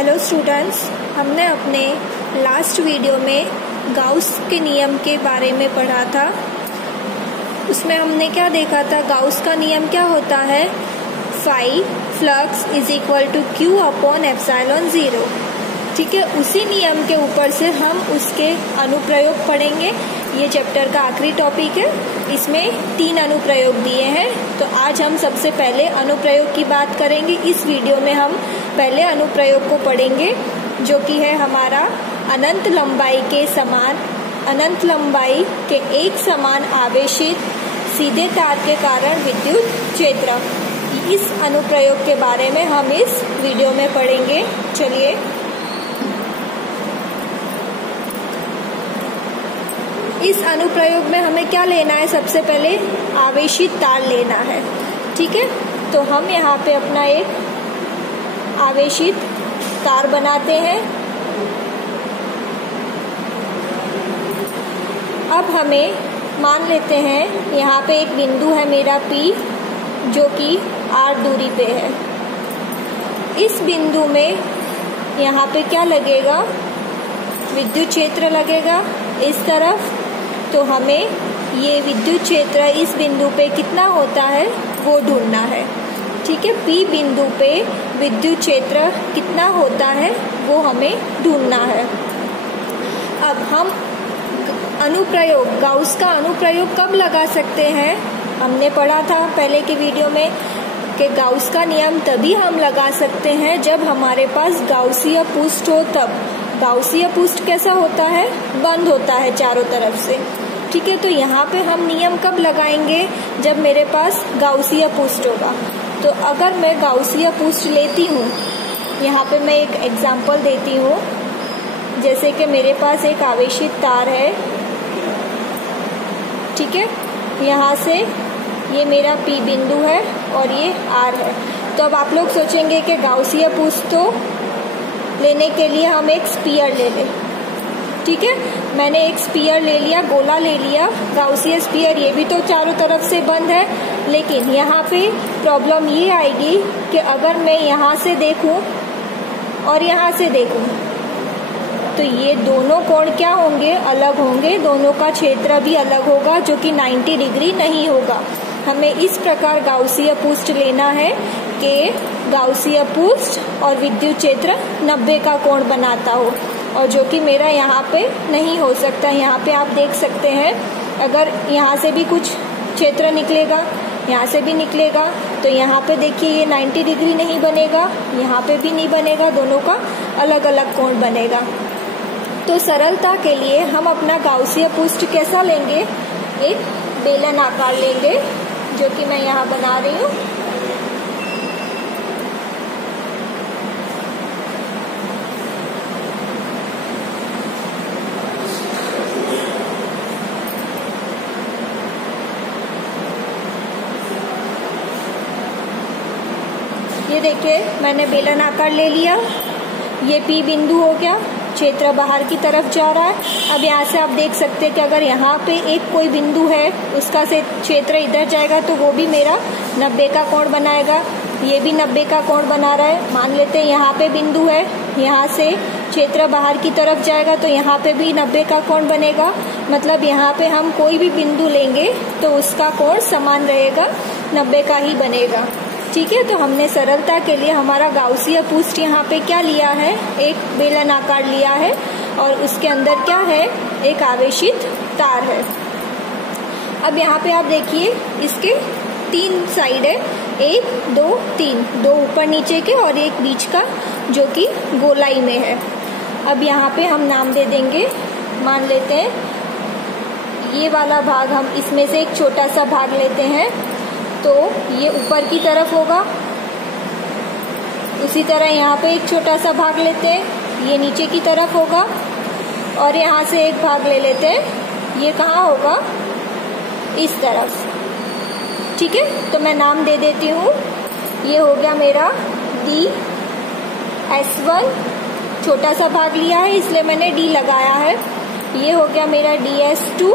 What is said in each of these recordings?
Hello students, हमने अपने last video में गाउस के नियम के बारे में पढ़ा था। उसमें हमने क्या देखा था, गाउस का नियम क्या होता है, phi flux is equal to Q upon epsilon 0। ठीक है, उसी नियम के ऊपर से हम उसके अनुप्रयोग पढ़ेंगे। ये चैप्टर का आखिरी टॉपिक है, इसमें 3 अनुप्रयोग दिए हैं। तो आज हम सबसे पहले अनुप्रयोग की बात करेंगे। इस वीडियो में हम पहले अनुप्रयोग को पढ़ेंगे, जो कि है हमारा अनंत लंबाई के एक समान आवेशित सीधे तार के कारण विद्युत क्षेत्र। इस अनुप्रयोग के बारे में हम इस वीडियो में पढ़ेंगे। चलिए, इस अनुप्रयोग में हमें क्या लेना है, सबसे पहले आवेशित तार लेना है। ठीक है, तो हम यहाँ पे अपना एक आवेशित तार बनाते हैं। अब हमें मान लेते हैं यहाँ पे एक बिंदु है मेरा P, जो कि R दूरी पे है। इस बिंदु में यहाँ पे क्या लगेगा, विद्युत क्षेत्र लगेगा इस तरफ। तो हमें ये विद्युत क्षेत्र इस बिंदु पे कितना होता है वो ढूंढना है। ठीक है, P बिंदु पे विद्युत क्षेत्र कितना होता है वो हमें ढूंढना है। अब हम गाउस का अनुप्रयोग कब लगा सकते हैं, हमने पढ़ा था पहले के वीडियो में कि गाउस का नियम तभी हम लगा सकते हैं जब हमारे पास गाउसीय पृष्ठ हो। तब गाउसीय पृष्ठ कैसा होता है, बंद होता है चारों तरफ से। ठीक है, तो यहाँ पे हम नियम कब लगाएंगे, जब मेरे पास गाउसीय पृष्ठ होगा। तो अगर मैं गाउसीय पृष्ठ लेती हूँ, यहाँ पे मैं एक एग्जांपल देती हूँ। जैसे कि मेरे पास एक आवेशित तार है। ठीक है, यहाँ से ये मेरा P बिंदु है और ये R है। तो अब आप लोग सोचेंगे कि गाउसीय पृष्ठ तो लेने के लिए हम एक स्फीयर ले लें। ठीक है, मैंने एक स्फीयर ले लिया, गोला ले लिया, गाउसीय स्फीयर। ये भी तो चारों तरफ से बंद है। लेकिन यहाँ पे प्रॉब्लम ये आएगी कि अगर मैं यहाँ से देखूं और यहाँ से देखूं, तो ये दोनों कोण क्या होंगे, अलग होंगे। दोनों का क्षेत्र भी अलग होगा, जो कि 90 डिग्री नहीं होगा। हमें इस प्रकार गाउसीय पृष्ठ लेना है कि गाउसीय पृष्ठ और विद्युत क्षेत्र 90 का कोण बनाता हो, और जो कि मेरा यहाँ पे नहीं हो सकता। यहाँ पे आप देख सकते हैं, अगर यहाँ से भी कुछ क्षेत्र निकलेगा, यहाँ से भी निकलेगा, तो यहाँ पे देखिए ये 90 डिग्री नहीं बनेगा, यहाँ पे भी नहीं बनेगा, दोनों का अलग अलग कोण बनेगा। तो सरलता के लिए हम अपना गाउसीय पृष्ठ कैसा लेंगे, एक बेलन आकार लेंगे, जो कि मैं यहाँ बना रही हूँ। ये देखिए, मैंने बेलन आकार ले लिया। ये P बिंदु हो गया, क्षेत्र बाहर की तरफ जा रहा है। अब यहाँ से आप देख सकते हैं कि अगर यहाँ पे एक कोई बिंदु है, उसका से क्षेत्र इधर जाएगा तो वो भी मेरा 90 का कोण बनाएगा। ये भी 90 का कोण बना रहा है। मान लेते हैं यहाँ पे बिंदु है, यहाँ से क्षेत्र बाहर की तरफ जाएगा तो यहाँ पे भी 90 का कोण बनेगा। मतलब यहाँ पे हम कोई भी बिंदु लेंगे तो उसका कोण समान रहेगा, 90 का ही बनेगा। ठीक है, तो हमने सरलता के लिए हमारा गाउसीय पृष्ठ यहाँ पे क्या लिया है, एक बेलन आकार लिया है, और उसके अंदर क्या है, एक आवेशित तार है। अब यहाँ पे आप देखिए, इसके 3 साइड है, 1 2 3, 2 ऊपर नीचे के और एक बीच का, जो कि गोलाई में है। अब यहाँ पे हम नाम दे देंगे, मान लेते हैं ये वाला भाग, हम इसमें से एक छोटा सा भाग लेते हैं, तो ये ऊपर की तरफ होगा। उसी तरह यहाँ पे एक छोटा सा भाग लेते हैं, ये नीचे की तरफ होगा। और यहाँ से एक भाग ले लेते हैं, ये कहाँ होगा, इस तरफ। ठीक है, तो मैं नाम दे देती हूँ। ये हो गया मेरा DS1, छोटा सा भाग लिया है इसलिए मैंने D लगाया है। ये हो गया मेरा DS2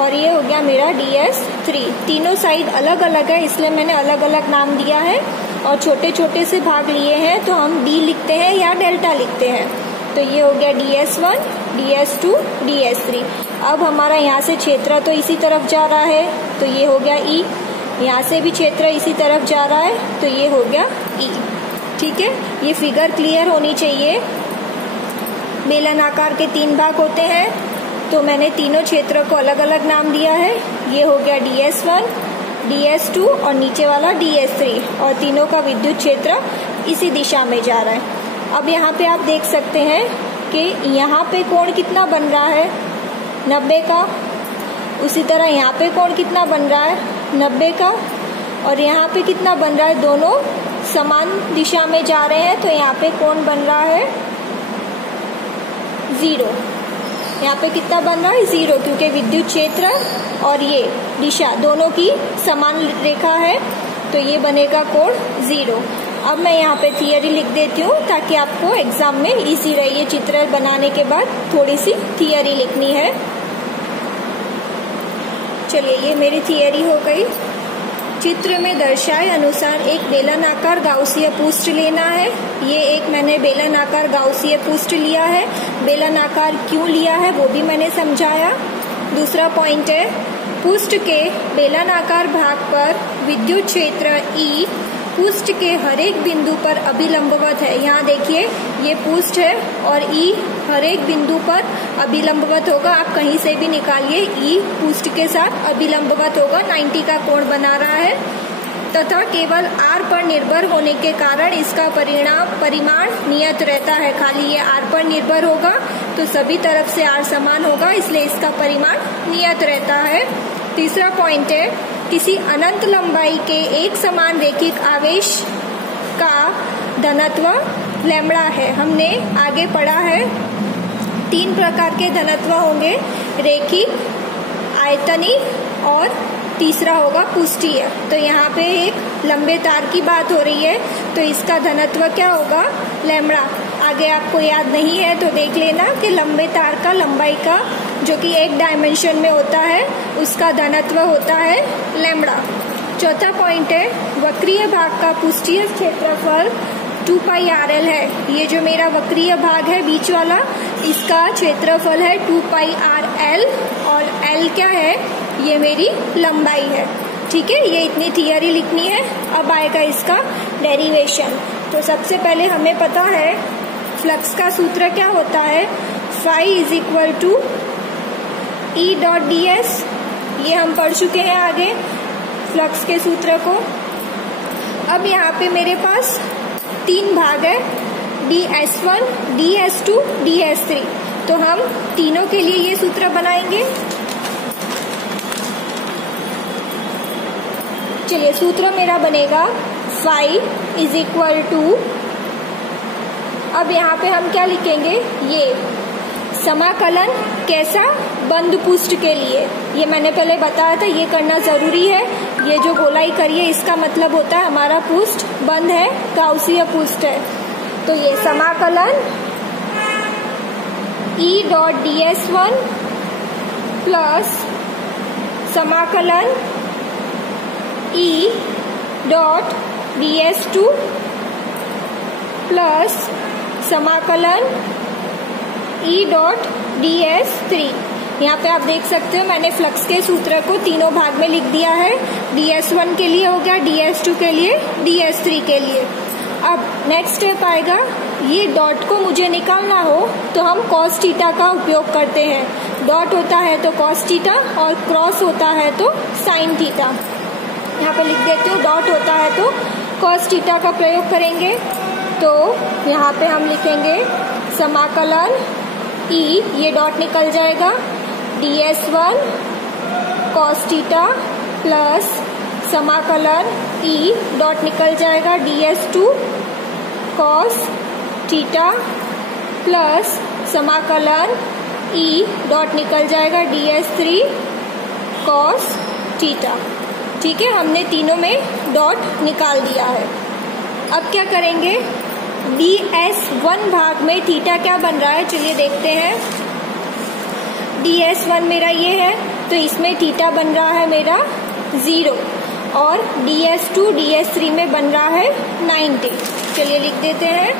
और ये हो गया मेरा DS3। तीनों साइड अलग अलग है इसलिए मैंने अलग अलग नाम दिया है। और छोटे छोटे से भाग लिए हैं तो हम d लिखते हैं या डेल्टा लिखते हैं। तो ये हो गया ds1, ds2, ds3। अब हमारा यहाँ से क्षेत्र तो इसी तरफ जा रहा है तो ये हो गया E। यहाँ से भी क्षेत्र इसी तरफ जा रहा है तो ये हो गया E। ठीक है, ये फिगर क्लियर होनी चाहिए। बेलनाकार के 3 भाग होते हैं तो मैंने तीनों क्षेत्र को अलग अलग नाम दिया है। ये हो गया ds1, ds2 और नीचे वाला ds3 और तीनों का विद्युत क्षेत्र इसी दिशा में जा रहा है। अब यहाँ पे आप देख सकते हैं कि यहाँ पे कोण कितना बन रहा है 90 का, उसी तरह यहाँ पे कोण कितना बन रहा है 90 का और यहाँ पे कितना बन रहा है, दोनों समान दिशा में जा रहे हैं तो यहाँ पे कोण बन रहा है 0। यहाँ पे कितना बन रहा है 0 क्योंकि विद्युत क्षेत्र और ये दिशा दोनों की समान रेखा है तो ये बनेगा कोण 0। अब मैं यहाँ पे थियरी लिख देती हूँ ताकि आपको एग्जाम में इजी रहे। ये चित्र बनाने के बाद थोड़ी सी थियरी लिखनी है। चलिए, ये मेरी थियरी हो गई। चित्र में दर्शाए अनुसार एक बेलनाकार गाउसीय पृष्ठ लेना है। ये एक मैंने बेलनाकार गाउसीय पृष्ठ लिया है। बेलनाकार क्यों लिया है वो भी मैंने समझाया। दूसरा पॉइंट है, पृष्ठ के बेलनाकार भाग पर विद्युत क्षेत्र E पृष्ठ के हर एक बिंदु पर अभिलंबवत है। यहाँ देखिए ये पृष्ठ है और E हर एक बिंदु पर अभिलंबवत होगा। आप कहीं से भी निकालिए, E पृष्ठ के साथ अभिलंबवत होगा, 90 का कोण बना रहा है तथा केवल R पर निर्भर होने के कारण इसका परिमाण नियत रहता है। खाली ये R पर निर्भर होगा तो सभी तरफ से R समान होगा, इसलिए इसका परिमाण नियत रहता है। तीसरा पॉइंट है, किसी अनंत लंबाई के एक समान रेखिक आवेश का घनत्व लैम्ब्डा है। हमने आगे पढ़ा है 3 प्रकार के घनत्व होंगे, रेखिक, आयतनिक और तीसरा होगा पृष्ठीय। तो यहाँ पे एक लंबे तार की बात हो रही है तो इसका घनत्व क्या होगा, लैम्ब्डा। आगे आपको याद नहीं है तो देख लेना कि लंबे तार का लंबाई का जो कि एक डायमेंशन में होता है उसका घनत्व होता है लैम्ब्डा। चौथा पॉइंट है, वक्रीय भाग का पृष्ठीय क्षेत्रफल 2πrl है। ये जो मेरा वक्रीय भाग है बीच वाला, इसका क्षेत्रफल है 2πrl और l क्या है, ये मेरी लंबाई है। ठीक है, ये इतनी थियरी लिखनी है। अब आएगा इसका डेरिवेशन। तो सबसे पहले हमें पता है फ्लक्स का सूत्र क्या होता है, phi is equal to E dot ds। ये हम पढ़ चुके हैं आगे फ्लक्स के सूत्र को। अब यहाँ पे मेरे पास 3 भाग है, ds1, ds2, ds3। तो हम तीनों के लिए ये सूत्र बनाएंगे। चलिए, सूत्र मेरा बनेगा फाई इज इक्वल टू, अब यहाँ पे हम क्या लिखेंगे, ये समाकलन कैसा, बंद पृष्ठ के लिए। ये मैंने पहले बताया था, ये करना जरूरी है। ये जो गोलाई करिए इसका मतलब होता है हमारा पृष्ठ बंद है, गाउसीय पृष्ठ है। तो ये समाकलन E डॉट ds1 प्लस समाकलन E डॉट ds2 प्लस समाकलन E डॉट ds3। यहाँ पे आप देख सकते हो मैंने फ्लक्स के सूत्र को तीनों भाग में लिख दिया है। ds1 के लिए हो गया, ds2 के लिए, ds3 के लिए। अब नेक्स्ट स्टेप आएगा, ये डॉट को मुझे निकालना हो तो हम cos थीटा का उपयोग करते हैं। डॉट होता है तो cos थीटा और क्रॉस होता है तो sin थीटा। यहाँ पे लिख देती हूँ, डॉट होता है तो cos थीटा का प्रयोग करेंगे। तो यहाँ पे हम लिखेंगे समाकलन E, ये डॉट निकल जाएगा, ds1 cos थीटा प्लस समाकलन E डॉट निकल जाएगा ds2 cos थीटा प्लस समाकलन E डॉट निकल जाएगा ds3 cos थीटा। ठीक है, हमने तीनों में डॉट निकाल दिया है। अब क्या करेंगे, ds1 भाग में थीटा क्या बन रहा है, चलिए देखते हैं। ds1 मेरा ये है तो इसमें थीटा बन रहा है मेरा 0 और ds2 ds3 में बन रहा है 90। चलिए लिख देते हैं।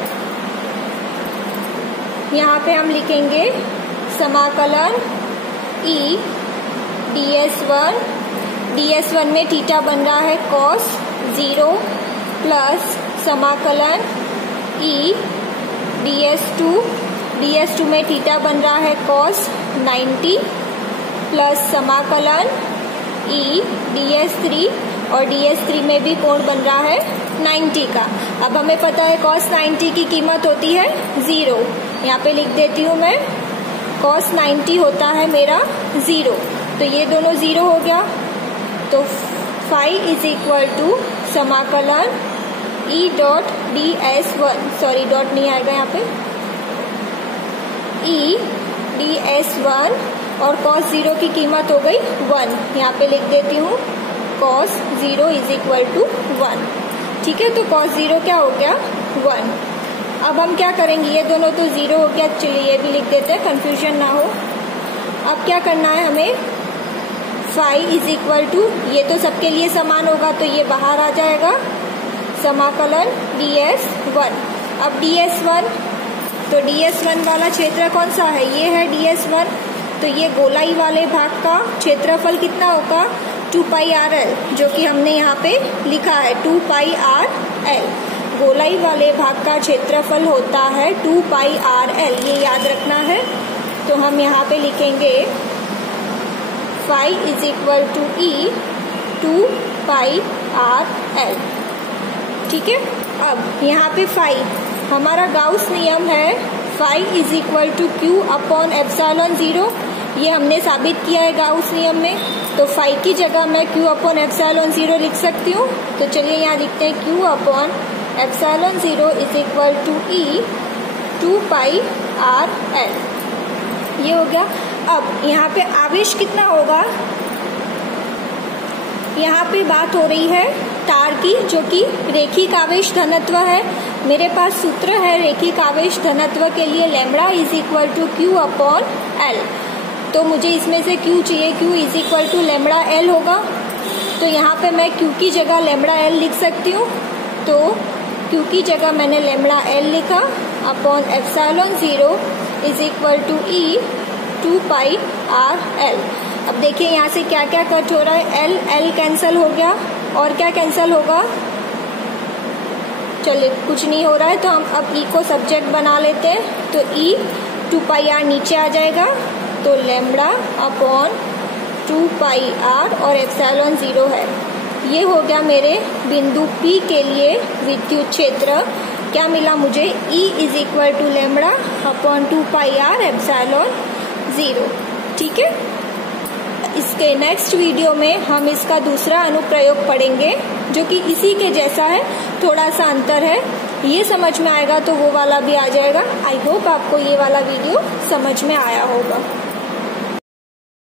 यहाँ पे हम लिखेंगे समाकलन e ds1 में थीटा बन रहा है cos 0 प्लस समाकलन e ds2 में थीटा बन रहा है cos 90 प्लस समाकलन e ds3 और ds3 में भी कोण बन रहा है 90 का। अब हमें पता है cos 90 की कीमत होती है 0। यहाँ पे लिख देती हूँ मैं, cos 90 होता है मेरा 0, तो ये दोनों 0 हो गया। तो फाई इज इक्वल टू समाकलन e dot ds1, sorry dot नहीं आएगा यहाँ पे, e ds1 और cos 0 की कीमत हो गई 1। यहाँ पे लिख देती हूँ cos 0 इज इक्वल टू 1। ठीक है, तो cos 0 क्या हो गया 1। अब हम क्या करेंगे, ये दोनों तो 0 हो गया, चलिए ये भी लिख देते हैं, कंफ्यूजन ना हो। अब क्या करना है हमें, फाई इज इक्वल टू, ये तो सबके लिए समान होगा तो ये बाहर आ जाएगा, समाकलन ds1। अब ds1, तो ds1 वाला क्षेत्र कौन सा है, ये है ds1, तो ये गोलाई वाले भाग का क्षेत्रफल कितना होगा 2πrl, जो कि हमने यहाँ पे लिखा है 2πrl। गोलाई वाले भाग का क्षेत्रफल होता है 2πrl, ये याद रखना है। तो हम यहाँ पे लिखेंगे phi is equal to e 2πrl। ठीक है, अब यहाँ पे फाई हमारा गाउस नियम है, phi is equal to q upon epsilon 0, ये हमने साबित किया है गाउस नियम में। तो फाई की जगह मैं q अपॉन एप्सिलॉन 0 लिख सकती हूँ। तो चलिए यहाँ लिखते हैं q upon epsilon 0 is equal to e 2πrl, ये हो गया। अब यहाँ पे आवेश कितना होगा, यहाँ पे बात हो रही है तार की, जो कि रेखिक आवेश घनत्व है। मेरे पास सूत्र है रेखिक आवेश घनत्व के लिए, lambda is equal to q upon l। तो मुझे इसमें से q चाहिए, q is equal to lambda l होगा। तो यहाँ पे मैं q की जगह लैम्बडा l लिख सकती हूँ। तो q की जगह मैंने लैम्बडा l लिखा upon epsilon 0 is equal to e 2πrl। अब देखिए यहाँ से क्या क्या कट हो रहा है, l कैंसिल हो गया, और क्या कैंसिल होगा, चलिए कुछ नहीं हो रहा है, तो हम अब e को सब्जेक्ट बना लेते हैं। तो e 2πr नीचे आ जाएगा, तो लैम्बडा अपॉन 2πr और एप्सिलॉन 0 है। ये हो गया मेरे बिंदु P के लिए विद्युत क्षेत्र। क्या मिला मुझे, E is equal to lambda upon 2πr epsilon 0। ठीक है, इसके नेक्स्ट वीडियो में हम इसका दूसरा अनुप्रयोग पढ़ेंगे, जो कि इसी के जैसा है, थोड़ा सा अंतर है। ये समझ में आएगा तो वो वाला भी आ जाएगा। आई होप आपको ये वाला वीडियो समझ में आया होगा।